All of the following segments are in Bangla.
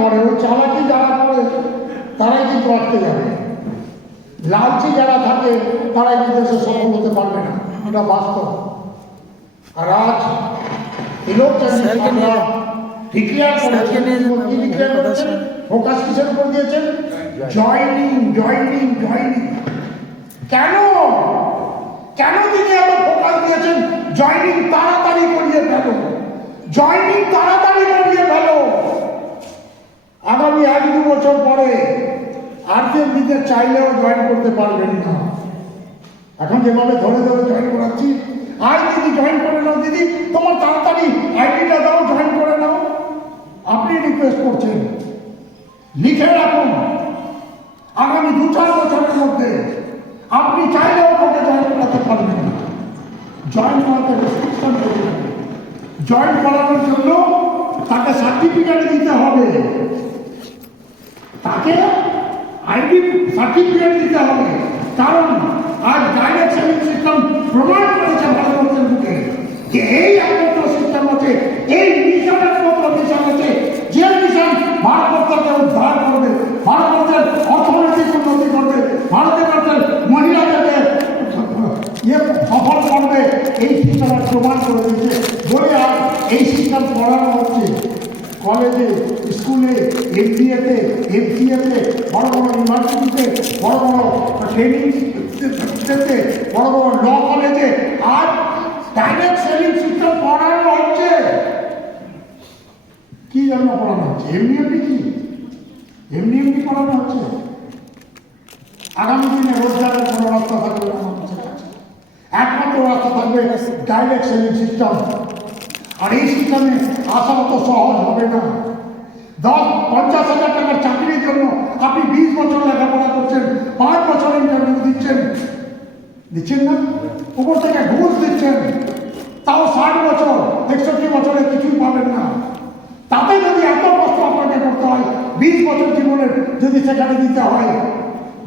করে ওই চালাকি যারা করে তারাই কিন্তু আটকে যাবে। লালচি যারা থাকে তারাই বিদেশে সফল হতে পারবে না। এটা বাস্তব। আর আজ ডিক্লেয়ার করেছেন? ফোকাস কিসের উপর দিয়েছেন? Joining joining joining. কেন? কেন তিনি এত ফোকাস দিয়েছেন? জয়নিং তাড়াতাড়ি করিয়ে ফেলো। জয়নিং তাড়াতাড়ি করিয়ে ফেলো। আগামী এক দু বছর পরে আর্থিক দিতে চাইলেও জয়েন করতে পারবেন না। এখন যেভাবে ধরে ধরে জয়েন করাচ্ছি, আর দিদি জয়েন করে নাও দিদি, তোমার তাড়াতাড়ি আইডিটা দাও জয়েন করে নাও। আপনি রিকোয়েস্ট করছেন। লিখে রাখুন। আগামী দু চার বছরের মধ্যে আপনি চাইলেও কাউকে জয়েন করাতে পারবেন না। জয়েন করাতে রেস্ট্রিকশন করবেন জয়েন করানোর জন্য তাকে সার্টিফিকেট দিতে হবে। তাকে আইডি সার্টিফিকেট দিতে হবে। কারণ আজ ডাইরেক্ট সেভিং সিস্টেম প্রমাণ করেছে ভারতবর্ষের বুকে যে এই একমাত্র সিস্টেম আছে, এই মিশন একমাত্র মিশন আছে, যে মিশন ভারতবর্ষকে উদ্ধার করবে, ভারতবর্ষের অর্থনৈতিক উন্নতি করবে, ভারতবর্ষের মহিলাদেরকে ইয়ে সফল করবে, এই সিস্টেম প্রমাণ করে দিচ্ছে বলে আর এই সিস্টেম করানো হচ্ছে। কলেজে স্কুলে এমবিএতে এমসিএতে বড় বড় ইউনিভার্সিটিতে বড় বড় ট্রেনিং বড় বড় ল কলেজে আর ডাইরেক্ট সেভিং সিস্টেম পড়ানো হচ্ছে। কি জন্য পড়ানো হচ্ছে? এমনি এমনি কি? এমনি এমনি পড়ানো হচ্ছে? আগামী দিনে রোজগারের কোনো রাস্তা থাকবে না মানুষের কাছে। একমাত্র রাস্তা থাকবে ডাইরেক্ট সেভিং সিস্টেম আর এই সিস্টেমে আসা অত সহজ হবে না। দশ, পঞ্চাশ হাজার টাকার চাকরির জন্য আপনি বিশ বছর লেখাপড়া করছেন, পাঁচ বছর ইন্টারভিউ দিচ্ছেন। দিচ্ছেন না? উপর থেকে ঘুষ দিচ্ছেন। তাও ষাট বছর একষট্টি বছরে কিছুই পাবেন না। তাতে যদি এত কষ্ট আপনাকে করতে হয়, বিশ বছর জীবনের যদি সেখানে দিতে হয়,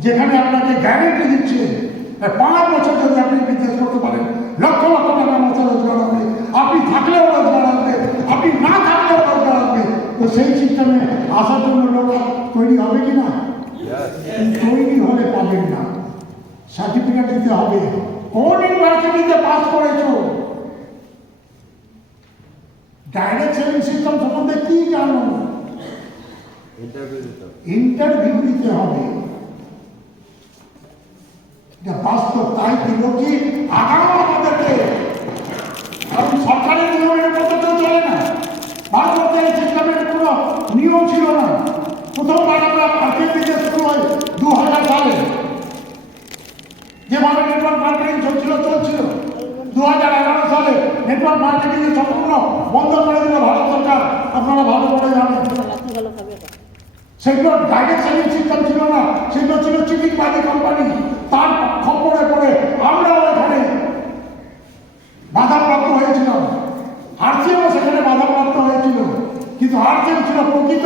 যেখানে আপনাকে গ্যারেন্টি দিচ্ছে পাঁচ বছর যদি আপনি বিজনেস করতে পারেন, লক্ষ লক্ষ মাসে রোজগার আপনি থাকলেও রোজগার আসবে আপনি না থাকলেও রোজগার আসবে তো সেই সিস্টেমে আসার জন্য লোক তৈরি হবে কি না? তৈরি হলে পাবেন না। সার্টিফিকেট দিতে হবে। কোন ইউনিভার্সিটিতে পাস করেছ? ডাইরেক্ট সেভিং সিস্টেম সম্বন্ধে কি জানো? ইন্টারভিউ দিতে হবে। বাস্তব, তাই দিল কি আগাম আমাদেরকে কারণ সরকারের নিয়মের মতো চলে না। ভারতবর্ষের এই সিস্টেমের কোনো নিয়ম ছিল না। প্রথমবার আমরা আর্থিক দিকে শুরু হয় দু হাজার সালে যেভাবে নেটওয়ার্ক মার্কেটিং চলছিল চলছিল। দু হাজার এগারো সালে নেটওয়ার্ক মার্কেটিং সম্পূর্ণ বন্ধ করে দিল ভারত সরকার। আপনারা ভালো করে জানেন। সেগুলো ডাইরেক্ট সেভিং সিস্টেম ছিল না। সেগুলো ছিল চিটিংবাজি কোম্পানি তার খবরে পড়ে আমরাও এখানে বাধাপ্রাপ্ত কিন্তু আরসিএম ছিল প্রকৃত।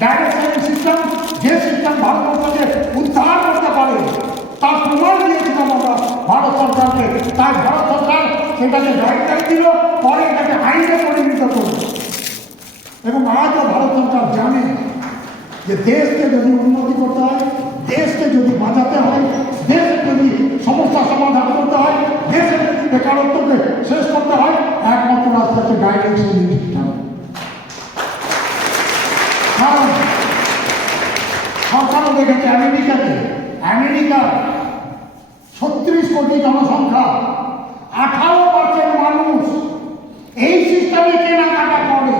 ডাইরেক্ট সিস্টেম যে সিস্টেম ভারতবর্ষকে উদ্ধার করতে পারে, তার প্রমাণ দিয়েছিলাম আমরা ভারত সরকারকে। তাই ভারত সরকার সেটাকে গাইডলাইন দিল, পরে এটাকে আইনে পরিণত করল। এবং আজও ভারত সরকার জানে যে দেশকে যদি উন্নতি করতে হয়, দেশকে যদি বাঁচাতে হয় দেশের যদি সমস্যা সমাধান করতে হয় দেশের যদি বেকারত্বকে শেষ করতে হয়, একমাত্র রাস্তা হচ্ছে গাইডেন্স সিস্টেম কারণ সরকারও দেখেছে আমেরিকাতে আমেরিকা ছত্রিশ কোটি জনসংখ্যা আঠারো পার্সেন্ট মানুষ এই সিস্টেমে কেনাকাটা করে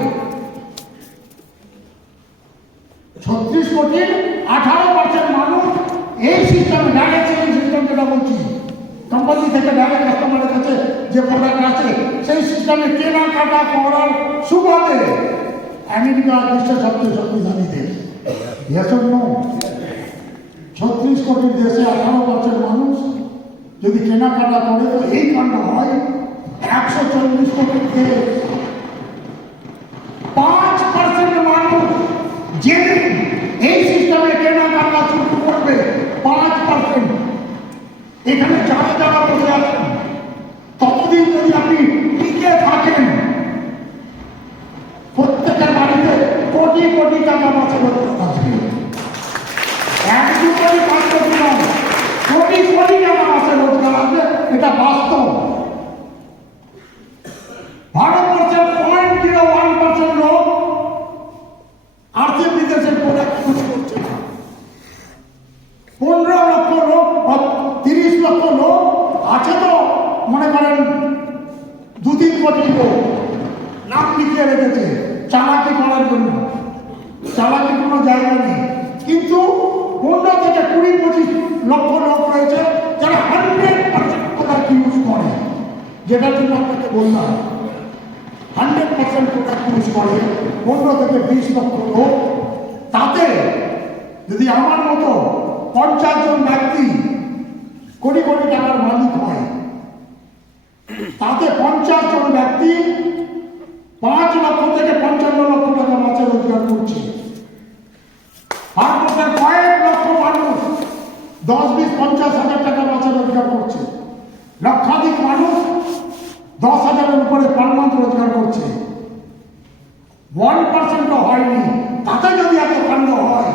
ছত্রিশ কোটির আঠারো পার্সেন্ট মানুষ এই সিস্টেমে ডাইরেক্ট সিস্টেম যেটা বলছি কোম্পানি থেকে ডাইরেক্ট কাস্টমারের কাছে যে প্রোডাক্ট আছে সেই সিস্টেমে কেনাকাটা করার সুবাদে আমেরিকা বিশ্বের সবচেয়ে শক্তিশালী দেশ? ছত্রিশ কোটির দেশে আঠারো পার্সেন্ট মানুষ যদি কেনাকাটা করে, তো এই কাণ্ড হয় একশো চল্লিশ কোটি পাঁচ পার্সেন্ট মানুষ যেদিন এই সিস্টেমে কেনাকাটা শুরু করবে, পাঁচ পার্সেন্ট এখানে যারা যারা বসে আছেন, ততদিন যদি আপনি টিকে থাকেন, প্রত্যেকের বাড়িতে কোটি কোটি টাকা বছর করতে থাকবে। কোটি কোটি কোটি কোটি টাকা। আছে, এটা বাস্তব। ভারতবর্ষের পয়েন্ট জিরো ওয়ান পার্সেন্ট লোক আর্থিক বিদেশের করছে পনেরো লক্ষ লোক তিরিশ লক্ষ লোক আছে তো, মনে করেন দু তিন কোটি লোক লিখিয়ে রেখেছে, চালাকি করার জন্য। চালাকি কোনো জায়গা নেই। কিন্তু পনেরো থেকে কুড়ি পঁচিশ লক্ষ লোক রয়েছে যারা হান্ড্রেড পার্সেন্ট প্রোডাক্ট ইউজ করে যেটার জন্য আপনাকে বললাম হান্ড্রেড পার্সেন্ট প্রোডাক্ট ইউজ করে, পনেরো থেকে বিশ লক্ষ লোক। তাতে যদি আমার মতো পঞ্চাশ জন ব্যক্তি কোটি কোটি টাকার মালিক হয়, তাতে পঞ্চাশ জন ব্যক্তি পাঁচ লক্ষ থেকে পঞ্চান্ন লক্ষ টাকা মাসে রোজগার করছে। ভারতবর্ষের কয়েক লক্ষ মানুষ দশ, বিশ, পঞ্চাশ হাজার টাকা মাসে রোজগার করছে। লক্ষাধিক মানুষ পার মান্থ রোজগার করছে ওয়ান পার্সেন্টও হয়নি। তাতে যদি এত কাণ্ড হয়,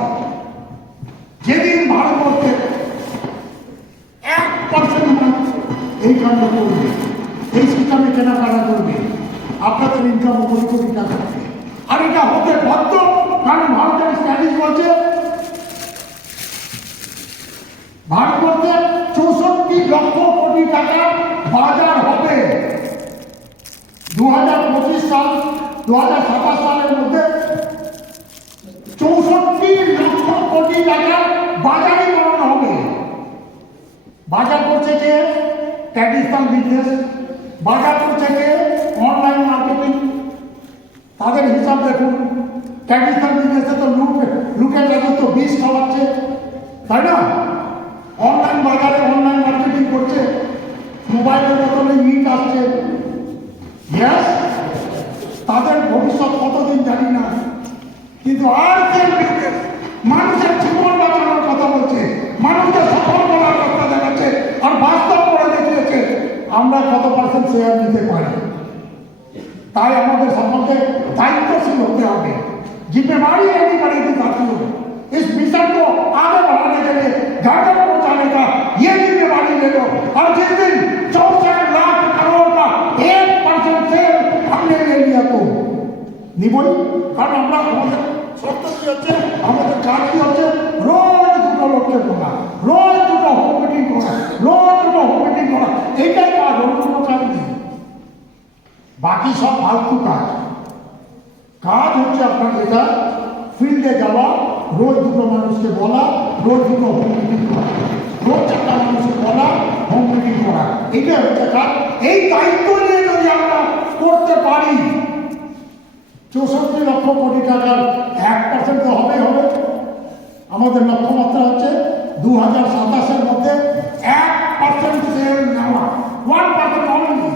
যেদিন ভারতবর্ষে এক পার্সেন্ট এই কাণ্ড করবে, এই সিস্টেমে কেনাকাটা করবে, আপনাদের ইনকাম কোটি কোটি টাকা আর এটা হতে বাধ্য, কারণ ভারতের স্ট্যাটিস বলছে ভারতবর্ষে চৌষট্টি লক্ষ কোটি টাকা বাজার হবে দু হাজার পঁচিশ সাল দু হাজার সাতাশ সালের মধ্যে চৌষট্টি লক্ষ কোটি টাকা বাজারীকরণ হবে। বাজার করছে কে? Traditional business. বাজার করছে কে? Online marketing. তাদের হিসাব দেখুন। ট্র্যাডিশনাল বিজনেসে তো লুক লুকের রাজত্ব বিষ খাওয়াচ্ছে তাই না? অনলাইন বাজারে অনলাইন মার্কেটিং করছে। মোবাইলের বদলে ইট আসছে। ইয়েস কত পার্সেন্ট শেয়ার নিতে পারি তাই আমাদের সকলকে दायित्वशील होते होंगे जिम्मेवारी लेनी पड़ेगी साथियों इस मिशन को आगे बढ़ाने के लिए घर घर पहुंचाने का ये जिम्मेवारी ले लो और जिस दिन चौसठ लाख करोड़ का एक परसेंट सेल हमने ले लिया तो নিবই কারণ আমরা আমাদের সত্য কি হচ্ছে আমাদের কাজ কি হচ্ছে রোজ দুটো লোককে বলা রোজ বাকি সব ফালতু কাজ। কাজ হচ্ছে আপনার যেটা ফিল্ডে যাওয়া, রোজ দুটো মানুষকে বলা, রোজ দুটো হোম মিটিং করা। রোজ চারটা মানুষকে বলা হোম মিটিং করা। এটা হচ্ছে কাজ। এই দায়িত্ব নিয়ে যদি আমরা করতে পারি, চৌষট্টি লক্ষ কোটি টাকার এক পার্সেন্ট তো হবেই হবে। আমাদের লক্ষ্যমাত্রা হচ্ছে দু হাজার সাতাশের মধ্যে এক পার্সেন্ট সেল নেওয়া। ওয়ান পার্সেন্ট অনলি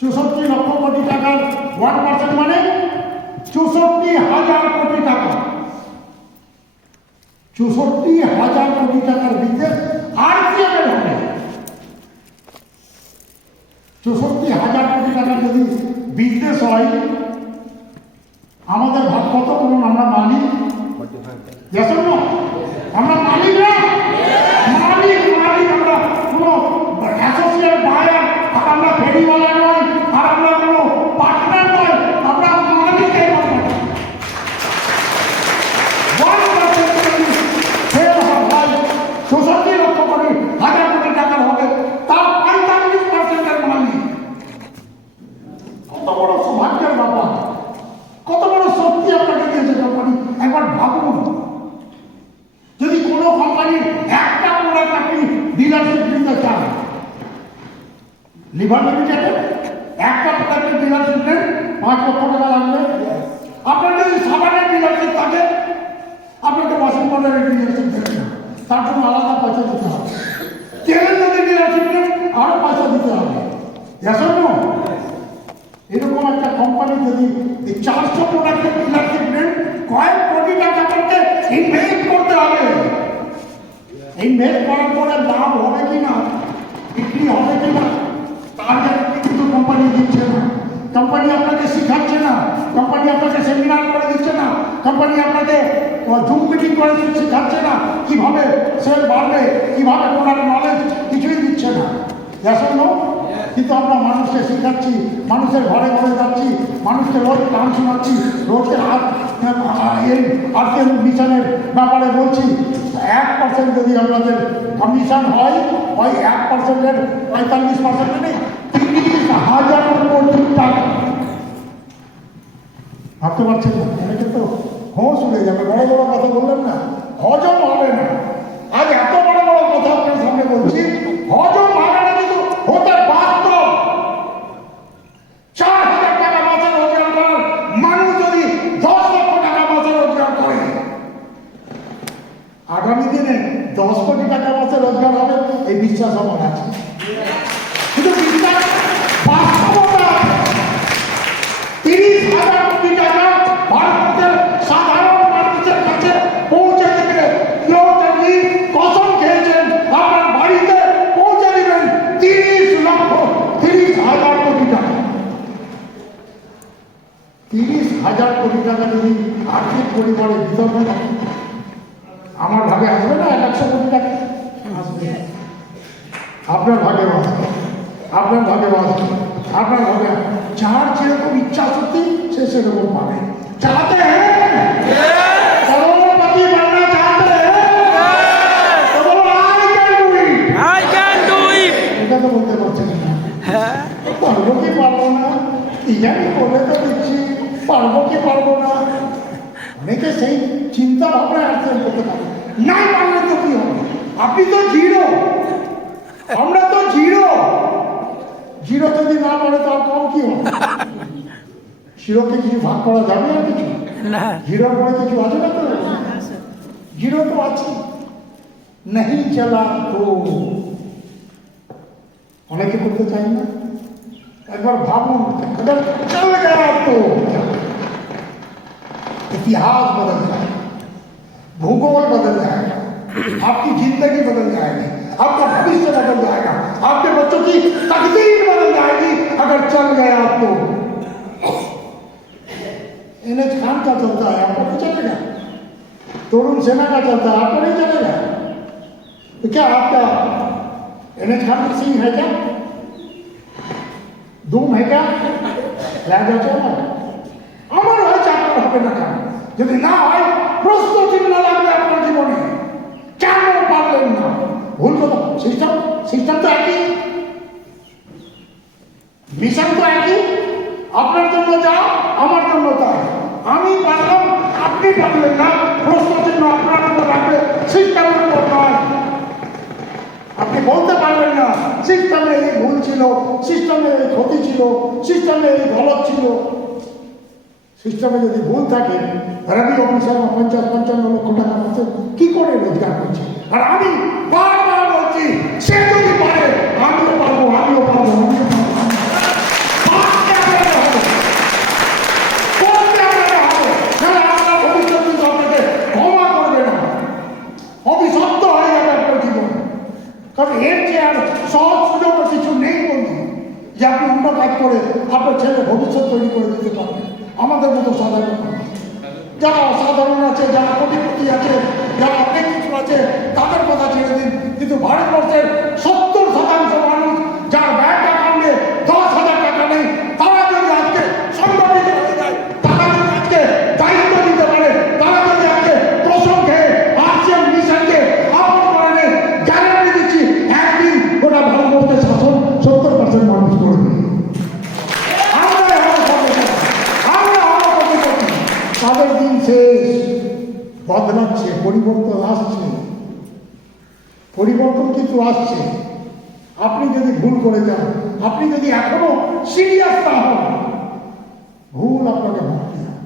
চৌষট্টি লক্ষ কোটি টাকার ওয়ান পার্সেন্ট মানে চৌষট্টি হাজার কোটি টাকা। চৌষট্টি হাজার কোটি টাকার বিজনেস আর কি হবে? চৌষট্টি হাজার কোটি টাকার যদি বিজনেস হয় আমাদের ভাগ কত বলুন আমরা মালিক Yes or no? আমরা মালিক না মালিক মালিক আমরা কোনো অ্যাসোসিয়েট বায়ার আর আমরা ফেরিওয়ালা নয় আর আমরা কোনো পার্টনার নয় আমরা মালিক এই ব্যাপারে। One percent যদি fail হয়, চৌষট্টি লক্ষ কোটি হাজার কোটি টাকার হবে তার পঁয়তাল্লিশ পার্সেন্টের মালিক কত বড় সৌভাগ্যের ব্যাপার কত বড় শক্তি আপনাকে দিয়েছে কোম্পানি একবার ভাবুন যদি কোনো কোম্পানির একটা প্রোডাক্ট আপনি ডিলারশিপ নিতে চান লিভার লিমিটেডের একটা প্রোডাক্টের ডিলারশিপ নেন পাঁচ লক্ষ টাকা লাগবে আপনার যদি সাবানের ডিলারশিপ থাকে আপনাকে ওয়াশিং পাউডারের ডিলারশিপ দেবেন না তার জন্য আলাদা পয়সা দিতে হবে তেলের যদি ডিলারশিপ নেন আরও পয়সা দিতে হবে এসব এরকম একটা কোম্পানি যদি এই চারশো প্রোডাক্টের ডিলারশিপ নেন কয়েক কোটি টাকা করতে ইনভেস্ট করতে হবে ইনভেস্ট করার পরে লাভ হবে কি না বিক্রি হবে কি না তার গ্যারান্টি কিন্তু কোম্পানি দিচ্ছে না কোম্পানি আপনাকে শিখাচ্ছে না কোম্পানি আপনাকে সেমিনার করে দিচ্ছে না আপনাকে জুম মিটিং করে শেখাচ্ছে না কীভাবে সেল বাড়বে, কীভাবে প্রোডাক্ট নলেজ কিছুই দিচ্ছে না। দেখুন কিন্তু আমরা মানুষকে শিখাচ্ছি, মানুষের ঘরে ঘরে যাচ্ছি, মানুষকে রোজ গান শোনাচ্ছি, রোজকে হাত এই আর্থিক মিশনের ব্যাপারে বলছি, এক পার্সেন্ট যদি আমাদের কমিশন হয়, ওই এক পার্সেন্টের পঁয়তাল্লিশ পার্সেন্ট নেই, তিরিশ হাজার কোটি টাকা। ভাবতে পারছেন না? অনেকে তো হোঁশ উড়ে যাবে বড় বড় কথা বললেন না। হজম হবে না। আজ এত বড় বড় কথা আপনার সামনে বলছি, হজম হবে না কিন্তু হতে বাধ্য। চার হাজার টাকা মাসে রোজগার করার মানুষ যদি দশ লক্ষ টাকা মাসে রোজগার করে, আগামী দিনে দশ কোটি টাকা মাসে রোজগার হবে, এই বিশ্বাস আমার আছে কিন্তু বিশ্বাস বাস্তবতা তিরিশ হাজার কোটি টাকা ভারতের সাধারণ মানুষের কাছে পৌঁছে দেবে কেউ যদি কসম খেয়েছেন আপনার বাড়িতে পৌঁছে দেবেন তিরিশ লক্ষ তিরিশ হাজার কোটি টাকা তিরিশ হাজার কোটি টাকা যদি আর্থিক পরিবারে দিতে আমার ভাগে আসবে না এক একশো কোটি টাকা? আপনার ভাগে আসবে আপনার ভাগে আসবে আপনার ভাগে যার যেরকম ইচ্ছা শক্তি সে সেরকম পাবে। চালাতে পারব কি পারব না? কি জানি বলে তো দিচ্ছি। পারব কি পারব থেকে সেই চিন্তা ভাবনা অ্যাডসেন করতে পারি নাই পারলে তো কী হবে? আপনি তো জিরো। আমরা তো জিরো। জিরো যদি না মানে পারে তো কম কী হবে? জিরোকে কিছু ভাগ করা যাবে না কিছু? জিরোর পরে কিছু আছে না তো? জিরো তো আছে। নাহি চলা তো অনেকে করতে চাই না। একবার ভাবুন। চলে গেল তো। इतिहास बदल जाएगा, भूगोल बदल जाएगा, आपकी ज़िंदगी बदल जाएगी, आपका भविष्य बदल जाएगा, आपके बच्चों की तकदीर बदल जाएगी, अगर चल गए आप तो। एनएच खान का चलता है, आपको तो नहीं चलेगा। तोरुण सेना का चलता है, आपको नहीं चलेगा। तो क्या आपका एन एच खान की सिंह है क्या? धूम है क्या? राजा चौहान। अमर है चार हमें ना যদি না হয় প্রশ্ন চিহ্ন লাগবে আপনার জীবনে। কেন পারলেন না? ভুল কথা। সিস্টেম সিস্টেম তো একই। মিশন তো একই। আপনার জন্য যা, আমার জন্য তাই। আমি পারলাম, আপনি পারলেন না। প্রশ্ন চিহ্ন আপনার উপর রাখবে সিস্টেমের উপর নয়। আপনি বলতে পারবেন না, সিস্টেমে এই ভুল ছিল, সিস্টেমে এই ক্ষতি ছিল, সিস্টেমে এই গলত ছিল। সিস্টেমে যদি ভুল থাকে, রবি অফিসার পঞ্চাশ পঞ্চান্ন লক্ষ টাকা মাসে কি করে রোজগার করছে? আর আমি বারবার বলছি, সে যদি পারে, আমিও পারব আমিও পারব আমিও পারব। অভিশপ্ত হয়ে যাবে আপনার জীবন। কারণ এর যে আর সহজ সুযোগ কিছু নেই বন্ধু, যে আপনি অন্য কাজ করে আপনার ছেলে ভবিষ্যৎ তৈরি করে দিতে পারবেন। আমাদের মতো সাধারণ যারা অসাধারণ আছে, যারা কোটিপতি আছে, যারা অনেক কিছু আছে, তাদের কথা ছেড়ে দিন কিন্তু ভারতবর্ষের সত্তর শতাংশ মানুষ যার ব্যাংক অ্যাকাউন্টে দশ হাজার টাকা নেই তারা যদি আজকে সংগঠিত হয়ে যায় তারা যদি আজকে দায়িত্ব দিতে পারে তারা যদি আজকে প্রসঙ্গে আসিয়ান মিশনকে আপন করে নেয় গ্যারান্টি দিচ্ছি একদিন ওরা ভারতবর্ষের শাসন সত্তর পার্সেন্ট মানুষ করবে আমরা হব সর্বপ্রথম। আমরা হব সর্বপ্রথম। তাদের দিন শেষ বদলাচ্ছে পরিবর্তন আসছে পরিবর্তন কিন্তু আসছে আপনি যদি ভুল করে যান আপনি যদি এখনও সিরিয়াস না হন ভুল আপনাকে ভাবতে হবে।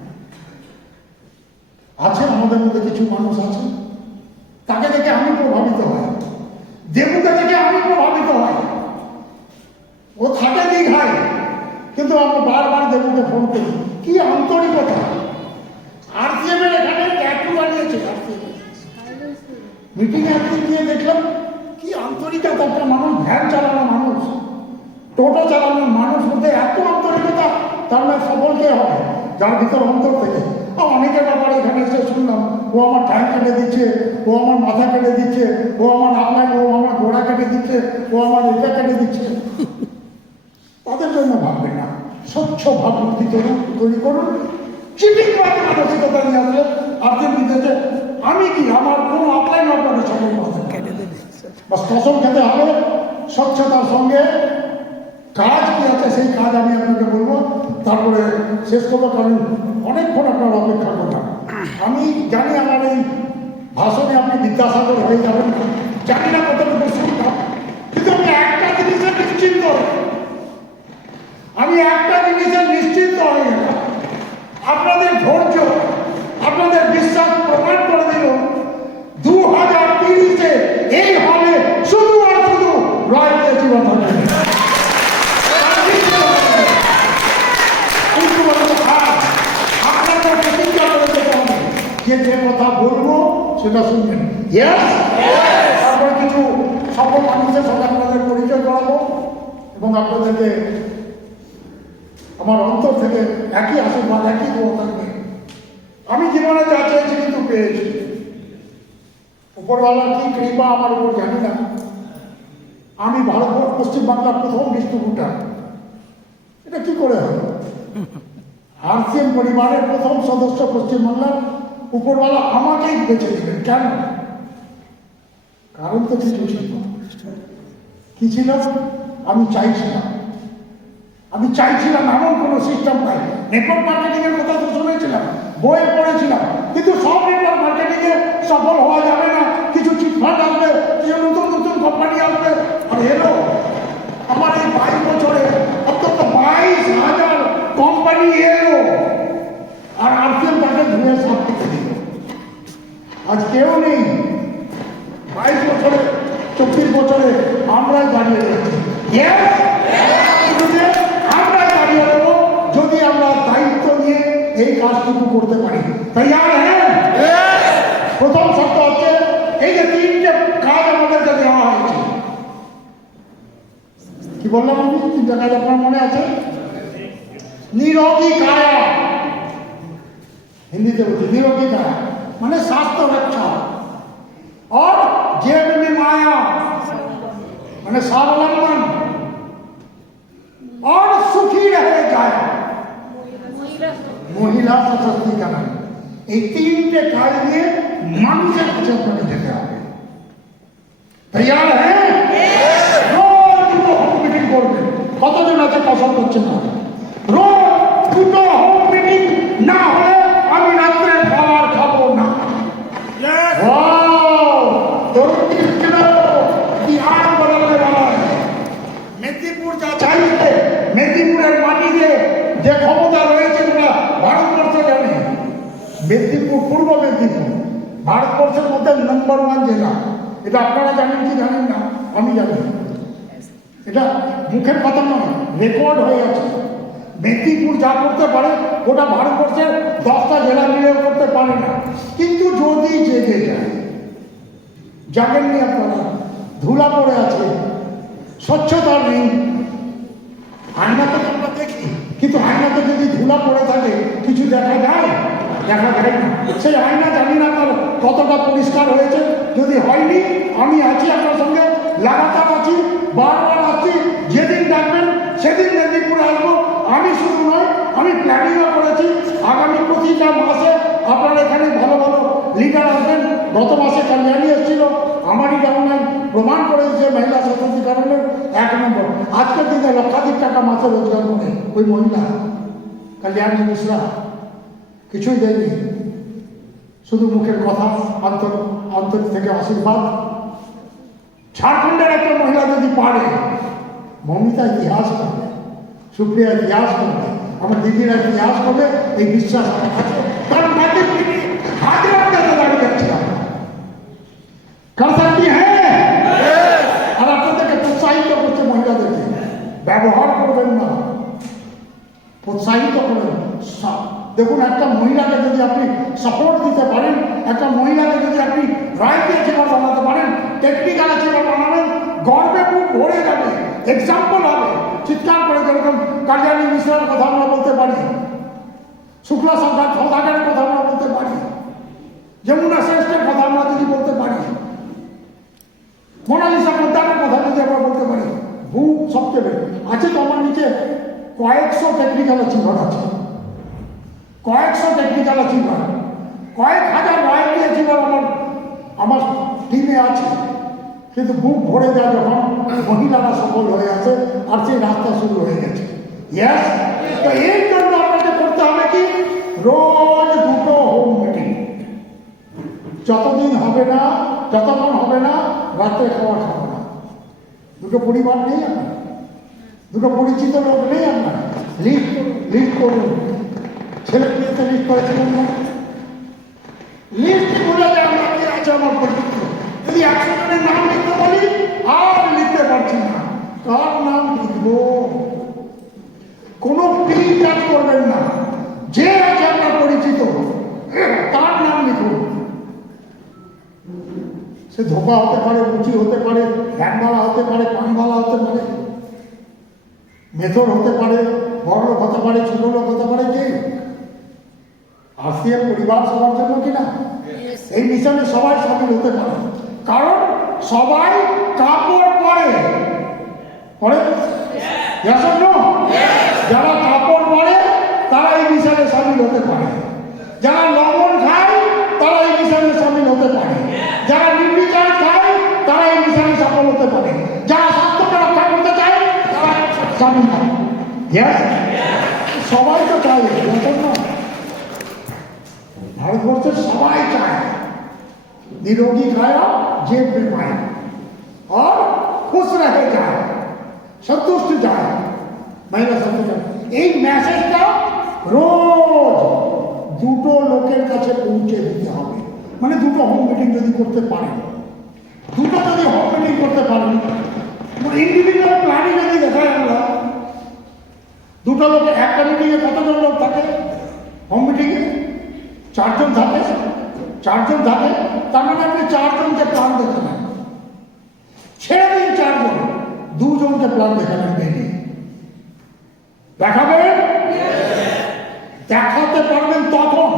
আছে আমাদের মধ্যে কিছু মানুষ আছে তাকে দেখে আমি প্রভাবিত হয় দেবুকে দেখে আমি প্রভাবিত হয় ও থাকে দীঘায় কিন্তু আমরা বারবার দেবুকে ফোন করি, কি আন্তরিকতা আর সিএমের এখানে ট্যাটু বানিয়েছে মিটিংয়ে একদিন গিয়ে দেখলাম, কি আন্তরিকতা একটা মানুষ ভ্যান চালানো মানুষ, টোটো চালানোর মানুষ মধ্যে এত আন্তরিকতা, তার মানে সফল কে হবে? যার ভিতর অন্তর থেকে। আর অনেকের ব্যাপারে এখানে ও আমার ঠ্যাং কেটে দিচ্ছে, ও আমার মাথা কেটে দিচ্ছে, ও আমার আপনার ও আমার গোড়া কেটে দিচ্ছে, ও আমার এটা কেটে দিচ্ছে। জন্য ভাববেন না। স্বচ্ছ ভাবমূর্তি তৈরি তৈরি করুন। চিটিং মানসিকতা নিয়ে আসলে আপনি দিতেছে আমি কি আমার কোনো আপনাই আপনাকে কথা বাস কসম খেতে হবে স্বচ্ছতার সঙ্গে। কাজ কি আছে সেই কাজ আমি আপনাকে বলব। তারপরে শেষ করব কারণ অনেকক্ষণ আপনার অপেক্ষা করলাম। আমি জানি আমার এই ভাষণে আপনি বিদ্যাসাগর হয়ে যাবেন। জানি না কতটুকু শুনতাম কিন্তু আমি একটা জিনিসে নিশ্চিন্ত আমি একটা জিনিসে নিশ্চিন্ত হয়ে গেলাম আপনাদের ধৈর্য আপনাদের বিশ্বাস প্রমাণ করে দিল দু হাজার তিরিশে এই হবে শুধু আর শুধু রয়্যাল জীবন হবে যে যে কথা বলব সেটা শুনবেন। তারপরে কিছু সফল মানুষের সাথে আপনাদের পরিচয় করাবো এবং আপনাদেরকে আমার অন্তর থেকে একই আশীর্বাদ, একই দোয়া থাকবে। আমি জীবনে যা চেয়েছি কিন্তু পেয়েছি। উপরওয়ালার কি কৃপা আমার উপর জানি না। আমি ভারত পশ্চিমবাংলার প্রথম ডিস্ট্রিবিউটার এটা কি করে হলো আরসিএম পরিবারের প্রথম সদস্য পশ্চিমবাংলার উপরওয়ালা আমাকেই বেছে দিলেন কেন? কারণ তো কিছু ছিল কি ছিল আমি চাইছিলাম। আমি চাইছিলাম এমন কোনো সিস্টেম পাই নেটওয়ার্ক মার্কেটিং এর কথা তো শুনেছিলাম, বইয়ে পড়েছিলাম। কিন্তু সব নেটওয়ার্ক মার্কেটিং এ সফল হওয়া যাবে না। কিছু চিটফান্ড আসবে, কিছু নতুন নতুন কোম্পানি আসবে। আর এলো, আমার এই বাইশ বছরে অন্তত বাইশ হাজার কোম্পানি এলো। আর আরসিএম তাকে ধুয়ে সব থেকে দিল। আজ কেউ নেই। বাইশ বছরে, চব্বিশ বছরে আমরাই দাঁড়িয়ে রয়েছি এই কাজটুকু করতে পারি তৈয়ার হ্যাঁ প্রথম শব্দ হচ্ছে এই যে তিনটে কাজ আমাদেরকে দেওয়া হয়েছে কি বললাম আমি তিনটা কাজ আপনার মনে আছে নিরোগী কায়া হিন্দিতে বলছি নিরোগী কায়া মানে স্বাস্থ্য রক্ষা और जेब में माया মানে স্বাবলম্বন और সুখী रहे যায় মহিলা সশক্তিকরণ এই তিনটে কাজ নিয়ে মানুষের কাছে আপনাকে যেতে হবে। তৈয়ার হ্যাঁ? রোজ দুটো মিটিং করবেন কতজন আছে পছন্দ করছে না। রোজ নম্বর ওয়ান জেলা। এটা আপনারা জানেন কি জানেন না? আমি জানি। এটা মুখের কথা নয় রেকর্ড হয়ে আছে। মেদিনীপুর যা করতে পারে ওটা ভারতবর্ষের দশটা জেলা মিলেও করতে পারে না। কিন্তু যদি জেগে যায় জাগেননি আপনারা, ধুলা পড়ে আছে, স্বচ্ছতা নেই। আয়নাতে আমরা দেখি, কিন্তু আয়নাতে যদি ধুলা পড়ে থাকে, কিছু দেখা যায়? দেখা যায় না। সেই আয়না জানি না তার কতটা পরিষ্কার হয়েছে। যদি হয়নি, আমি আছি আপনার সঙ্গে, লাগাতার আছি, বারবার আসছি, যেদিন ডাকবেন, সেদিন মেদিনীপুরে আসব। আমি শুধু নয়, আমি প্ল্যানিংও করেছি। আগামী প্রতিটা মাসে আপনার এখানে ভালো ভালো লিডার আসবেন। গত মাসে কল্যাণী এসেছিল। আমারই ডাউনলাইন প্রমাণ করে দিয়েছে মহিলা সশক্তিকরণের এক নম্বর, আজকের দিনে লক্ষাধিক টাকা মাসে রোজগার করে ওই মহিলা, কল্যাণী মিশ্রা। কিছুই দেয়নি। শুধু মুখের কথা অন্তর অন্তর থেকে আশীর্বাদ। ঝাড়খণ্ডের একটা মহিলা যদি পারে মমিতা ইতিহাস করবে সুপ্রিয়া ইতিহাস করবে আমার দিদিরা ইতিহাস করবে এই বিশ্বাস তিনি হ্যাঁ? হ্যাঁ। আপনাদেরকে করছে ব্যবহার করবেন না। প্রোৎসাহিত করবেন সব। দেখুন, একটা মহিলাকে যদি আপনি সাপোর্ট দিতে পারেন, একটা মহিলাকে যদি আপনি রাইট অ্যাচিভার বানাতে পারেন টেকনিক্যাল অ্যাচিভার বানাবেন, গর্বে খুব ভরে যাবে। এক্সাম্পল হবে। চিৎকার করে যেরকম কালিয়ানি মিশ্রার কথা আমরা বলতে পারি, শুক্লা সরকার সদাগরের কথা আমরা বলতে পারি, যমুনা শ্রেষ্ঠের কথা আমরা যদি বলতে পারি, মোনালিসা মোদ্দারের কথা যদি আমরা বলতে পারি, ভূ সবচেয়ে আছে তো আমার নিচে কয়েকশো টেকনিক্যাল চিহ্ন আছে। কয়েকশো টেকনিক্যাল অ্যাচিভার কয়েক হাজার রয়্যালটি অ্যাচিভার আমার আমার টিমে আছে। কিন্তু বুক ভরে যায় যখন মহিলারা সফল হয়ে আছে আর সেই রাস্তা শুরু হয়ে গেছে। ইয়াস তো এই জন্য আপনাকে করতে হবে কি? রোজ দুটো হোম মিটিং যতদিন হবে না, যতক্ষণ হবে না রাত্রে খাওয়া খাব না। দুটো পরিবার নেই আপনার। দুটো পরিচিত লোক নেই আপনার। লিস্ট লিস্ট করুন। ছেলে মেয়েতে করেছিলেন না। লিস্ট যে আমরা আছে আমার পরিচিত। যদি একশো জনের নাম লিখতে বলি, আর লিখতে পারছি না। কার নাম লিখব? কোনো পিল কাজ করবেন না। যে আছে আপনার পরিচিত তার নাম লিখুন। সে ধোকা হতে পারে মুচি হতে পারে ভ্যানওয়ালা হতে পারে, পানওয়ালা হতে পারে মেথর হতে পারে বড় লোক হতে পারে ছোট লোক হতে পারে কে আসিয়ার পরিবার সবার জন্য কিনা? এই মিশনে সবাই সামিল হতে পারে। কারণ সবাই কাপড় পরে। পরে? যারা কাপড় পরে তারা এই মিশনে সামিল হতে পারে। যারা লবণ খায় তারা এই মিশনে সামিল হতে পারে। যারা নির্বিচার খায় তারা এই মিশনে সফল হতে পারে। যারা স্বাস্থ্যকে রক্ষা করতে চায় তারা সামিল হয়। সবাই তো no? ভারতবর্ষের সবাই চায় निरोगी खाया जेब में पाया और खुश रहे जाए সন্তুষ্ট যায় মহিলা সন্তুষ্ট এই মেসেজটা রোজ দুটো লোকের কাছে পৌঁছে দিতে হবে মানে দুটো হোম মিটিং যদি করতে পারেন দুটো যদি হোম মিটিং করতে পারেন ইন্ডিভিজুয়াল প্ল্যানিং যদি দেখায় আমরা দুটো লোকে একটা মিটিংয়ে কতজন লোক থাকে হোম মিটিংয়ে চারজন থাকে? চারজন থাকে? তার মানে আপনি চারজনকে প্ল্যান দেখাবেন ছেড়ে দিন চারজন। দুজনকে প্ল্যান দেখাবেন ডেলি দেখাবেন? দেখাতে পারবেন তখন।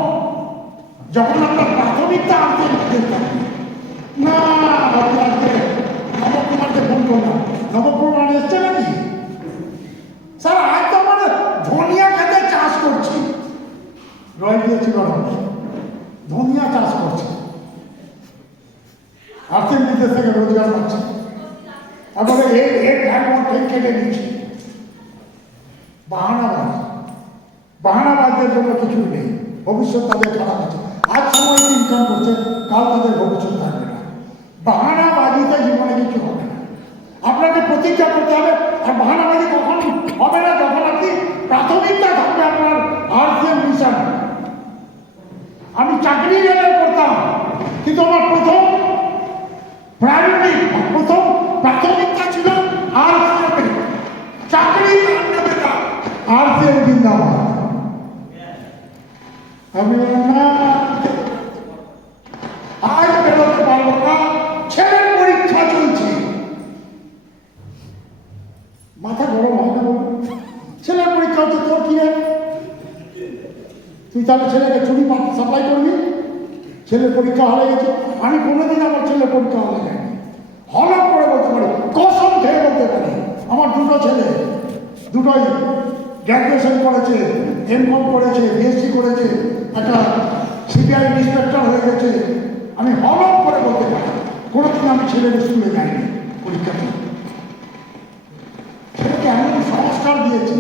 যখন আপনার প্রাথমিকটা আনতে না আজকে নবকুমারকে ফোন করলাম। নবকুমার এসছে নাকি? স্যার, আজ তো মানে ধনিয়া খেতে চাষ করছি। রয়্যালটি ছিল ধনিয়া চাষ করছে। আর্থিক বিদেশ থেকে রোজগার পাচ্ছে তারপরে ঠিক কেটে নিচ্ছে। বাহানাবাজ বাহানাবাজদের জন্য কিছু নেই। ভবিষ্যৎ তাদের খারাপ আছে আজ সময় ইনকাম করছে? কাল তাদের ভবিষ্যৎ থাকবে না। বাহানাবাজিতে জীবনে কিছু হবে না। আপনাকে প্রতিজ্ঞা করতে হবে। আর বাহানাবাজি কখন হবে না যখন আপনি প্রাথমিকতা থাকবে আপনার আর্থিক মিশন আমি চাকরি গেলে করতাম, কিন্তু আমার প্রথম প্রায়োরিটি প্রথম প্রাথমিকতা ছিল আর চাকরি আর সে জিন্দাবাদ। আমি আজ বেরোতে পারব না। ছেলের পরীক্ষা চলছে। মাথা গরম বলুন? ছেলের পরীক্ষা হচ্ছে তোর কি তুই তাহলে করবি ছেলের পরীক্ষা হলে গেছে। আমি কোনোদিন আমার ছেলের পরীক্ষা হলে যাইনি হলক করে বলতে পারি, কসম খেয়ে বলতে পারি, আমার দুটো ছেলে, দুটোই গ্র্যাজুয়েশন করেছে এম কম করেছে বিএসসি করেছে, একটা সিবিআই ইন্সপেক্টর হয়ে গেছে। আমি হলক করে বলতে পারি, কোনোদিন আমি ছেলের স্কুলে যাইনি পরীক্ষা দিয়ে ছেলেকে এমন সংস্কার দিয়েছে,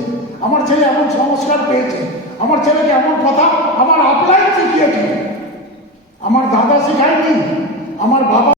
আমার ছেলে এমন সংস্কার পেয়েছে, আমার ছেলেকে এমন কথা, আমার আপলাই শিখিয়েছে আমার দাদা শেখায়নি আমার বাবা